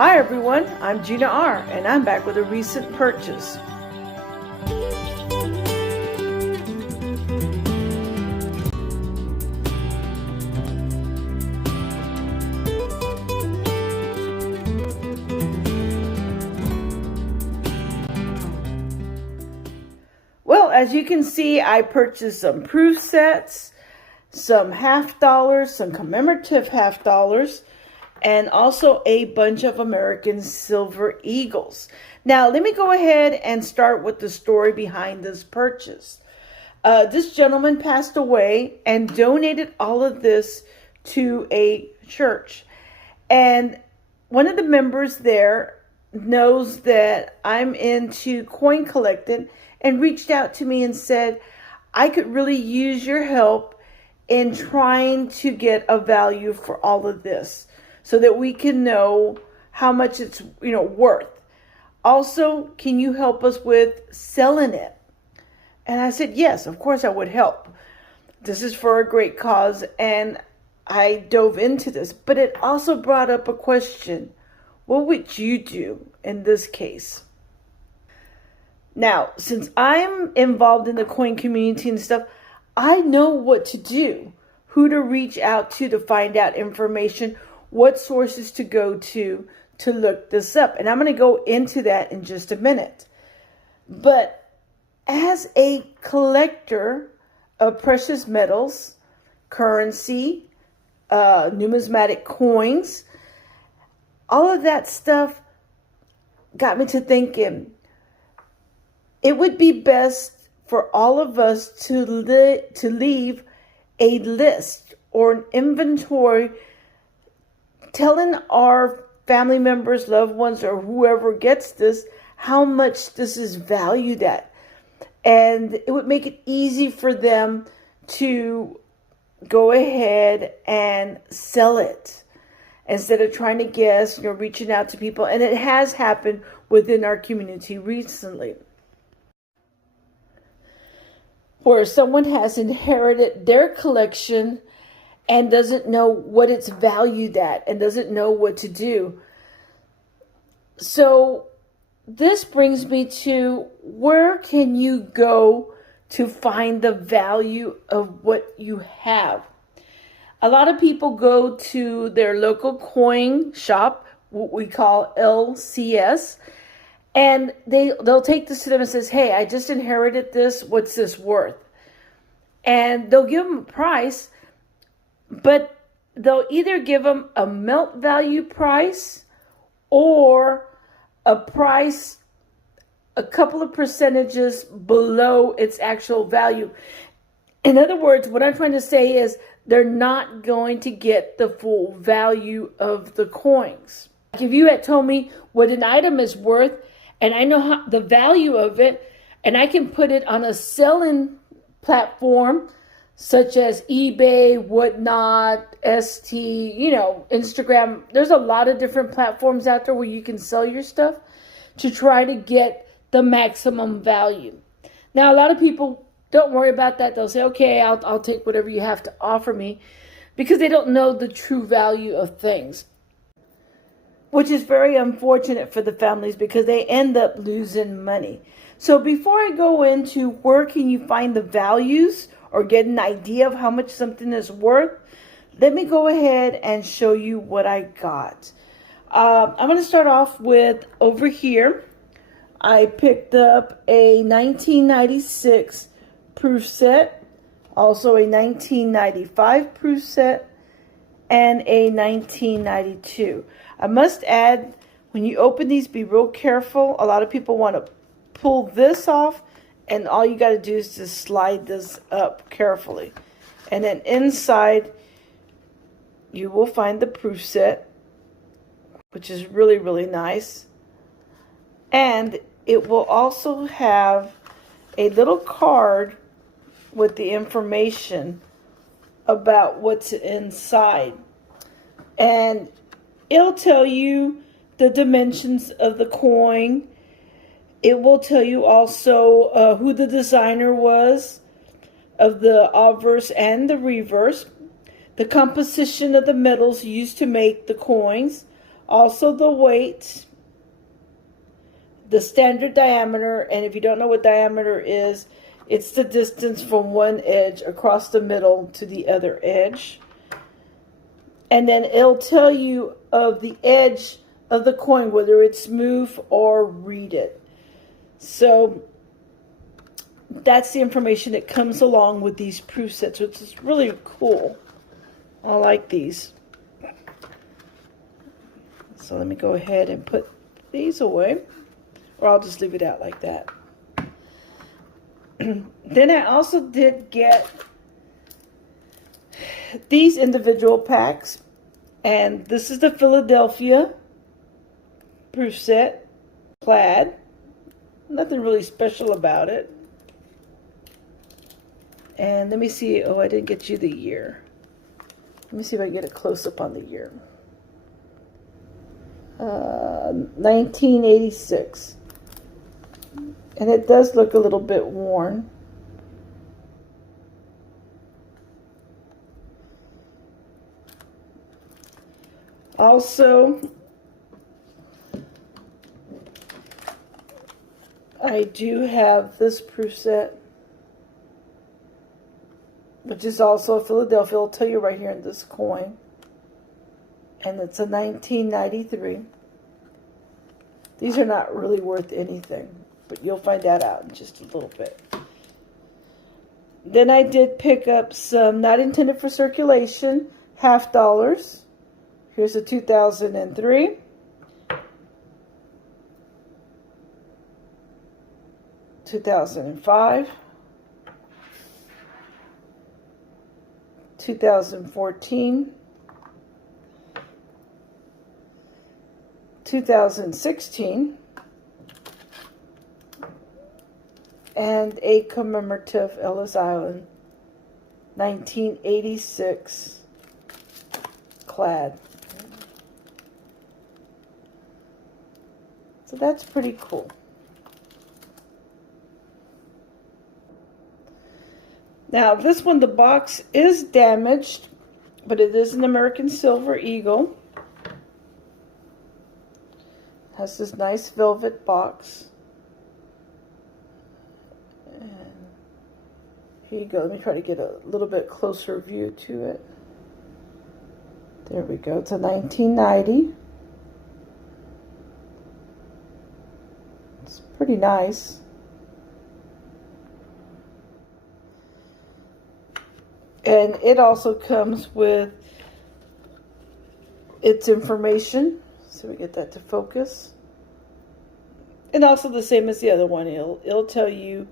Hi everyone, I'm Gina R. and I'm back with a recent purchase. Well, as you can see, I purchased some proof sets, some half dollars, some commemorative half dollars, and also a bunch of American Silver Eagles. Now, let me go ahead and start with the story behind this purchase. This gentleman passed away and donated all of this to a church. And one of the members there knows that I'm into coin collecting and reached out to me and said, I could really use your help in trying to get a value for all of this so that we can know how much it's, worth. Also, can you help us with selling it? And I said, yes, of course I would help. This is for a great cause. And I dove into this, but it also brought up a question. What would you do in this case? Now, since I'm involved in the coin community and stuff, I know what to do, who to reach out to find out information, what sources to go to look this up. And I'm going to go into that in just a minute. But as a collector of precious metals, currency, numismatic coins, all of that stuff got me to thinking, it would be best for all of us to leave a list or an inventory telling our family members, loved ones, or whoever gets this, how much this is valued at. And it would make it easy for them to go ahead and sell it instead of trying to guess, reaching out to people. And it has happened within our community recently, where someone has inherited their collection and doesn't know what it's valued at and doesn't know what to do. So this brings me to, where can you go to find the value of what you have? A lot of people go to their local coin shop, what we call LCS, and they'll take this to them and says, hey, I just inherited this. What's this worth? And they'll give them a price, but they'll either give them a melt value price or a price a couple of percentages below its actual value. In other words, what I'm trying to say is they're not going to get the full value of the coins. Like if you had told me what an item is worth, and I know the value of it, and I can put it on a selling platform such as eBay, Whatnot, Instagram. There's a lot of different platforms out there where you can sell your stuff to try to get the maximum value. Now, a lot of people don't worry about that. They'll say, okay, I'll take whatever you have to offer me, because they don't know the true value of things, which is very unfortunate for the families because they end up losing money. So before I go into where can you find the values or get an idea of how much something is worth, let me go ahead and show you what I got. I'm going to start off with over here. I picked up a 1996 proof set, also a 1995 proof set, and a 1992. I must add, when you open these, be real careful. A lot of people want to pull this off, and all you got to do is just slide this up carefully. And then inside, you will find the proof set, which is really, really nice. And it will also have a little card with the information about what's inside. And it'll tell you the dimensions of the coin. It will tell you also who the designer was of the obverse and the reverse, the composition of the metals used to make the coins, Also the weight, the standard diameter, and if you don't know what diameter is, it's the distance from one edge across the middle to the other edge. And then it'll tell you of the edge of the coin, whether it's smooth or reeded. So that's the information that comes along with these proof sets, which is really cool. I like these. So let me go ahead and put these away, or I'll just leave it out like that. Then I also did get these individual packs, and this is the Philadelphia proof set, plaid. Nothing really special about it. And let me see, oh, I didn't get you the year. Let me see if I can get a close-up on the year. 1986. And it does look a little bit worn. Also, I do have this proof set, which is also a Philadelphia. I'll tell you right here in this coin. And it's a 1993. These are not really worth anything, but you'll find that out in just a little bit. Then I did pick up some not intended for circulation half dollars. Here's a 2003. $2005. 2014. 2016, and a commemorative Ellis Island 1986 clad. So that's pretty cool. Now this one, the box is damaged, but it is an American Silver Eagle. Has this nice velvet box. And here you go. Let me try to get a little bit closer view to it. There we go. It's a 1990. It's pretty nice. And it also comes with its information. So we get that to focus. And also the same as the other one. It'll tell you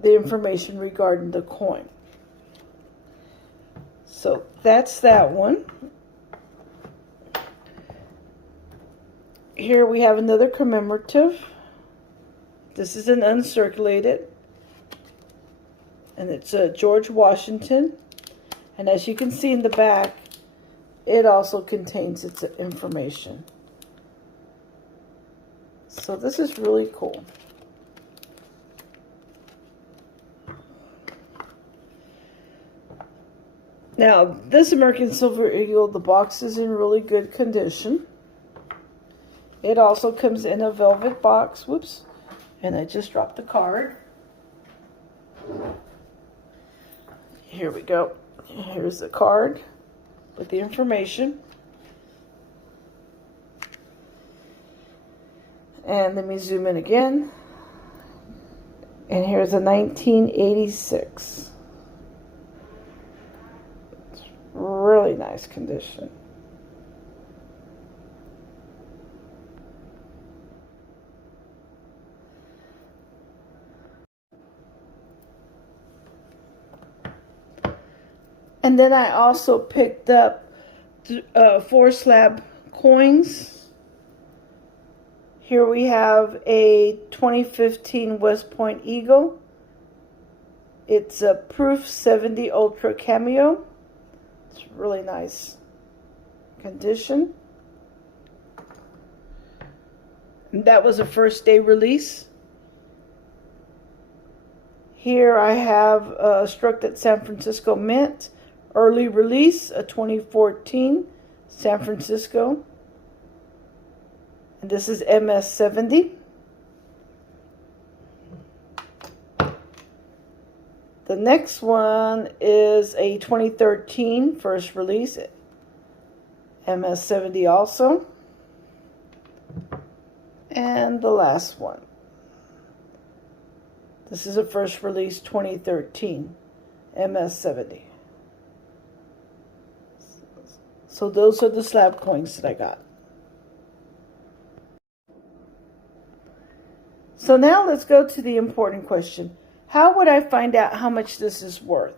the information regarding the coin. So that's that one. Here we have another commemorative. This is an uncirculated. And it's George Washington. And as you can see in the back, it also contains its information. So this is really cool. Now, this American Silver Eagle, the box is in really good condition. It also comes in a velvet box. Whoops. And I just dropped the card. Here we go. Here's the card with the information. And let me zoom in again. And here's a 1986. It's really nice condition. And then I also picked up 4 slab coins. Here we have a 2015 West Point Eagle. It's a Proof 70 Ultra Cameo. It's really nice condition. And that was a first day release. Here I have Struck at San Francisco Mint. Early release, a 2014 San Francisco. And this is MS70. The next one is a 2013 first release, MS70 also. And the last one. This is a first release 2013, MS70. So those are the slab coins that I got. So now let's go to the important question. How would I find out how much this is worth?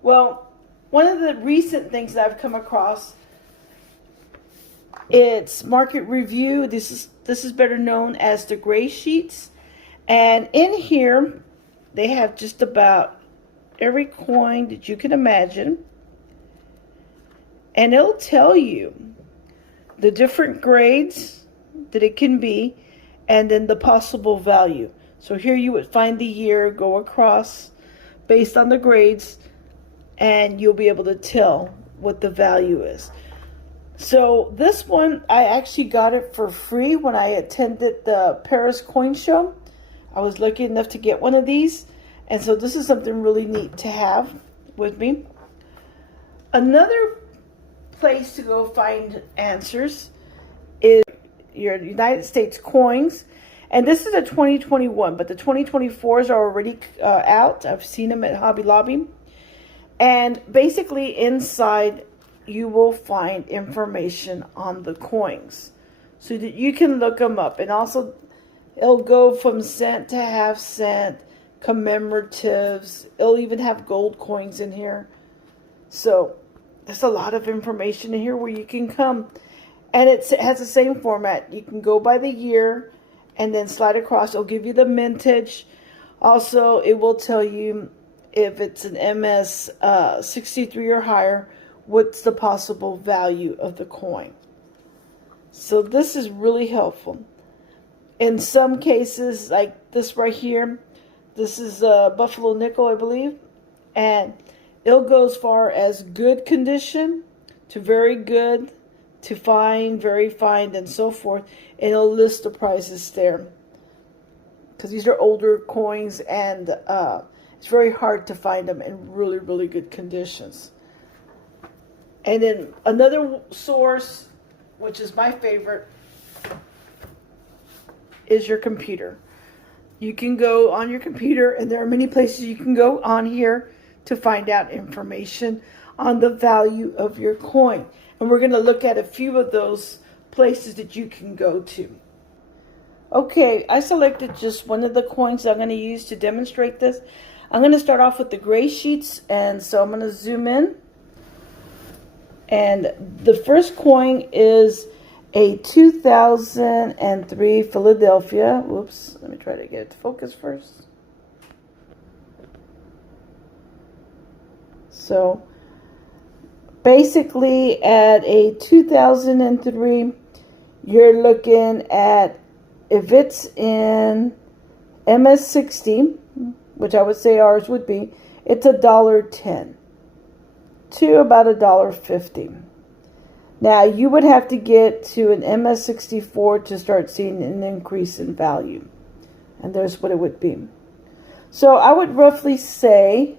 Well, one of the recent things that I've come across, it's Market Review. This is better known as the gray sheets. And in here, they have just about every coin that you can imagine. And it'll tell you the different grades that it can be, and then the possible value. So here you would find the year, go across based on the grades, and you'll be able to tell what the value is. So this one, I actually got it for free when I attended the Paris Coin Show. I was lucky enough to get one of these. And so this is something really neat to have with me. Another place to go find answers is your United States coins. And this is a 2021, but the 2024s are already out. I've seen them at Hobby Lobby. And basically inside, you will find information on the coins so that you can look them up. And also, it'll go from cent to half cent, commemoratives. It'll even have gold coins in here. So there's a lot of information in here where you can come. And it has the same format. You can go by the year and then slide across. It'll give you the mintage. Also, it will tell you if it's an MS 63 or higher, what's the possible value of the coin. So this is really helpful. In some cases, like this right here, this is a Buffalo nickel, I believe. And it'll go as far as good condition to very good, to fine, very fine, and so forth. And it'll list the prices there. Because these are older coins, and it's very hard to find them in really, really good conditions. And then another source, which is my favorite, is your computer. You can go on your computer, and there are many places you can go on here to find out information on the value of your coin. And we're going to look at a few of those places that you can go to. Okay, I selected just one of the coins that I'm going to use to demonstrate this. I'm going to start off with the gray sheets, and so I'm going to zoom in. And the first coin is a 2003 Philadelphia. Whoops, let me try to get it to focus first. So basically at a 2003, you're looking at, if it's in MS60, which I would say ours would be, it's $1.10 to about $1.50. Now, you would have to get to an MS64 to start seeing an increase in value. And there's what it would be. So I would roughly say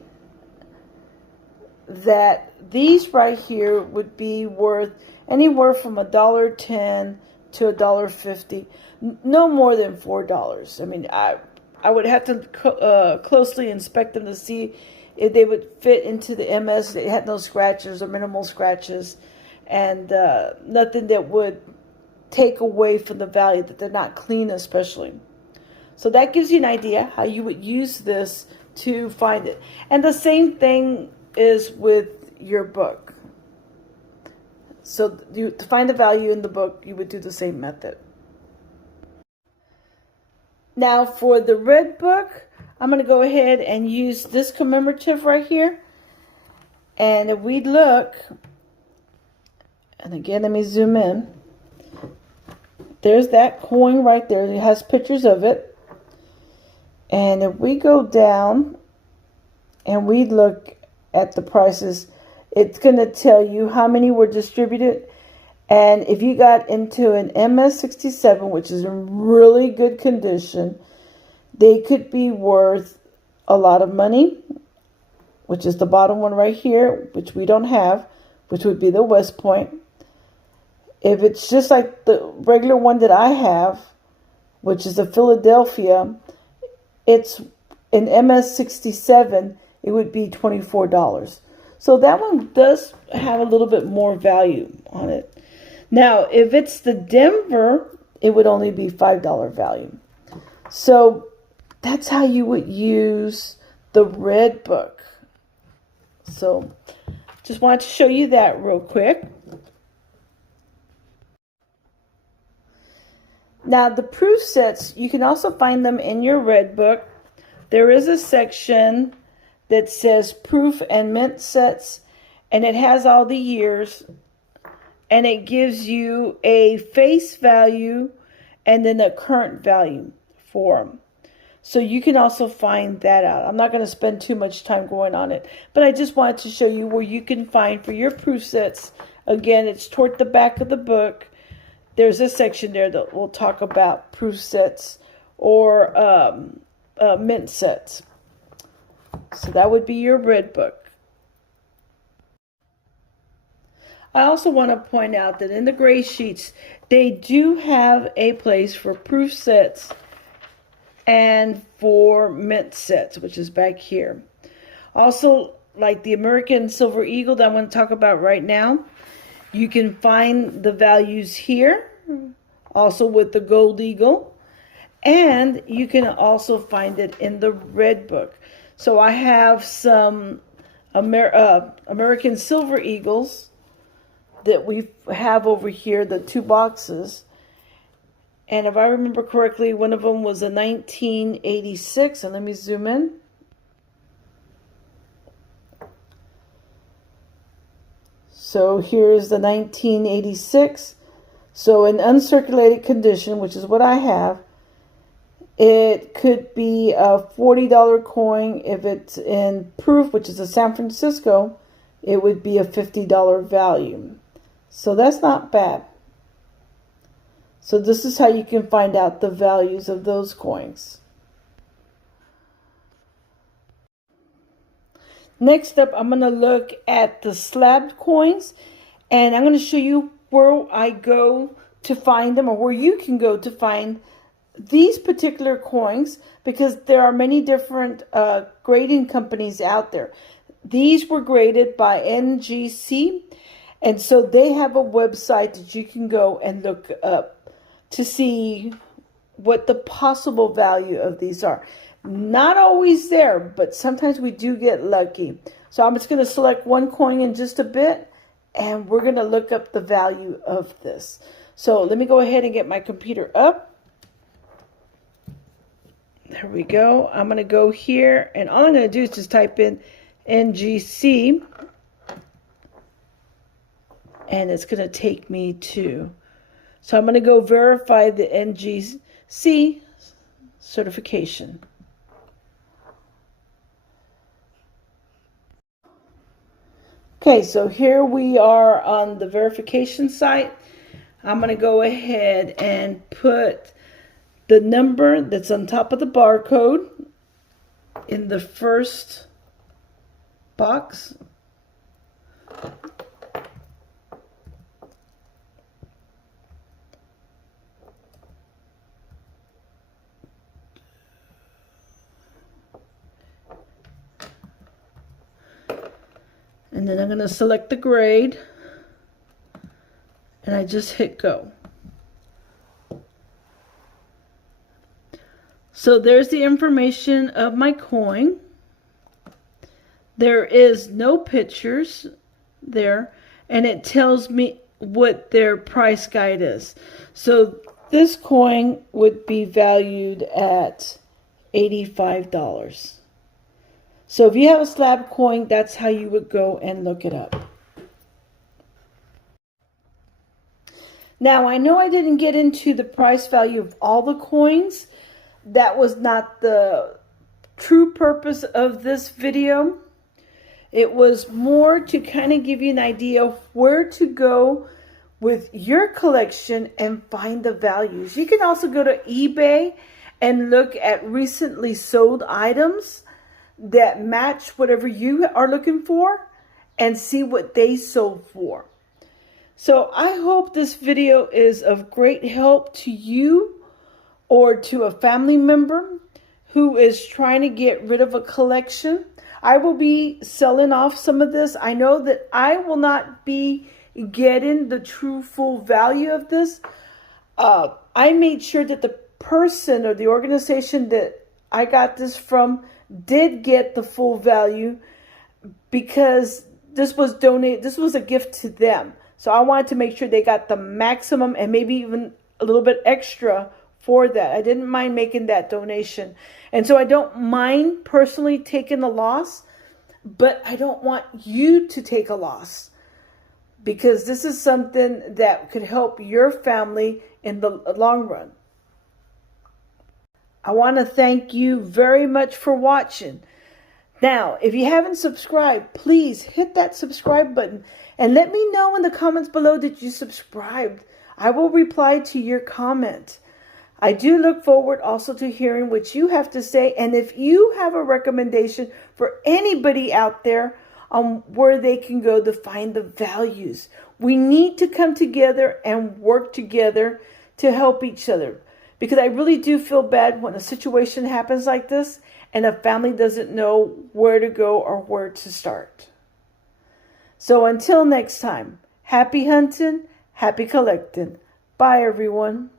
that these right here would be worth anywhere from $1.10 to $1.50. No more than $4. I mean, I would have to closely inspect them to see if they would fit into the MS. They had no scratches or minimal scratches, and nothing that would take away from the value, that they're not clean especially. So that gives you an idea how you would use this to find it. And the same thing is with your book. So to find the value in the book, you would do the same method. Now for the red book, I'm going to go ahead and use this commemorative right here. And if we look, and again, let me zoom in. There's that coin right there. It has pictures of it. And if we go down and we look at the prices, it's going to tell you how many were distributed. And if you got into an MS67, which is in really good condition, they could be worth a lot of money, which is the bottom one right here, which we don't have, which would be the West Point. If it's just like the regular one that I have, which is the Philadelphia, it's an MS67, it would be $24. So that one does have a little bit more value on it. Now, if it's the Denver, it would only be $5 value. So that's how you would use the red book. So just wanted to show you that real quick. Now, the proof sets, you can also find them in your red book. There is a section that says proof and mint sets, and it has all the years, and it gives you a face value and then a current value for them. So you can also find that out. I'm not going to spend too much time going on it, but I just wanted to show you where you can find for your proof sets. Again, it's toward the back of the book. There's a section there that will talk about proof sets or mint sets. So that would be your red book. I also want to point out that in the gray sheets, they do have a place for proof sets and for mint sets, which is back here. Also, like the American Silver Eagle that I'm going to talk about right now, you can find the values here, also with the Gold Eagle, and you can also find it in the red book. So I have some American Silver Eagles that we have over here, the 2 boxes. And if I remember correctly, one of them was a 1986. And let me zoom in. So here's the 1986. So in uncirculated condition, which is what I have, it could be a $40 coin. If it's in proof, which is a San Francisco, it would be a $50 value. So that's not bad. So this is how you can find out the values of those coins. Next up, I'm going to look at the slab coins, and I'm going to show you where I go to find them, or where you can go to find these particular coins, because there are many different grading companies out there. These were graded by NGC, and so they have a website that you can go and look up to see what the possible value of these are. Not always there, but sometimes we do get lucky. So I'm just going to select one coin in just a bit, and we're going to look up the value of this. So let me go ahead and get my computer up. There we go. I'm going to go here, and all I'm going to do is just type in NGC, and it's going to take me to. So I'm going to go verify the NGC certification. Okay, so here we are on the verification site. I'm going to go ahead and put the number that's on top of the barcode in the first box. And then I'm going to select the grade, and I just hit go. So there's the information of my coin. There is no pictures there, and it tells me what their price guide is. So this coin would be valued at $85. So if you have a slab coin, that's how you would go and look it up. Now, I know I didn't get into the price value of all the coins. That was not the true purpose of this video. It was more to kind of give you an idea of where to go with your collection and find the values. You can also go to eBay and look at recently sold items that match whatever you are looking for and see what they sold for. So I hope this video is of great help to you or to a family member who is trying to get rid of a collection. I will be selling off some of this. I know that I will not be getting the true full value of this. I made sure that the person or the organization that I got this from did get the full value, because this was donated. This was a gift to them. So I wanted to make sure they got the maximum and maybe even a little bit extra for that. I didn't mind making that donation. And so I don't mind personally taking the loss, but I don't want you to take a loss, because this is something that could help your family in the long run. I want to thank you very much for watching. Now, if you haven't subscribed, please hit that subscribe button and let me know in the comments below that you subscribed. I will reply to your comment. I do look forward also to hearing what you have to say. And if you have a recommendation for anybody out there on where they can go to find the values, we need to come together and work together to help each other. Because I really do feel bad when a situation happens like this and a family doesn't know where to go or where to start. So until next time, happy hunting, happy collecting. Bye, everyone.